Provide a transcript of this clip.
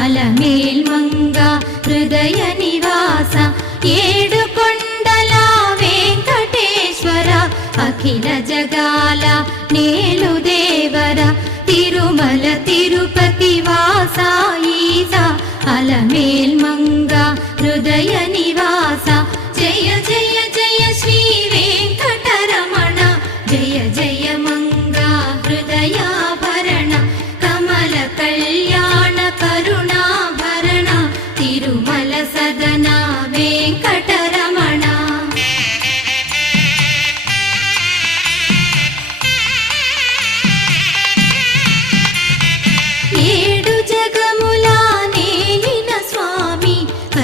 అలమేల్మంగ హృదయ నివాస ఏడుకొండల వెంకటేశ్వర అఖిల జగాల నేలు దేవర తిరుమల తిరుపతి వాస ఈసా అలమేల్మంగ హృదయ నివాస జయ జయ జయ శ్రీ వెంకటరమణ జయ జయ మంగ హృదయాభరణ కమల కళ్యాణ కరుణాభరణ తిరుమల సదన వెంకట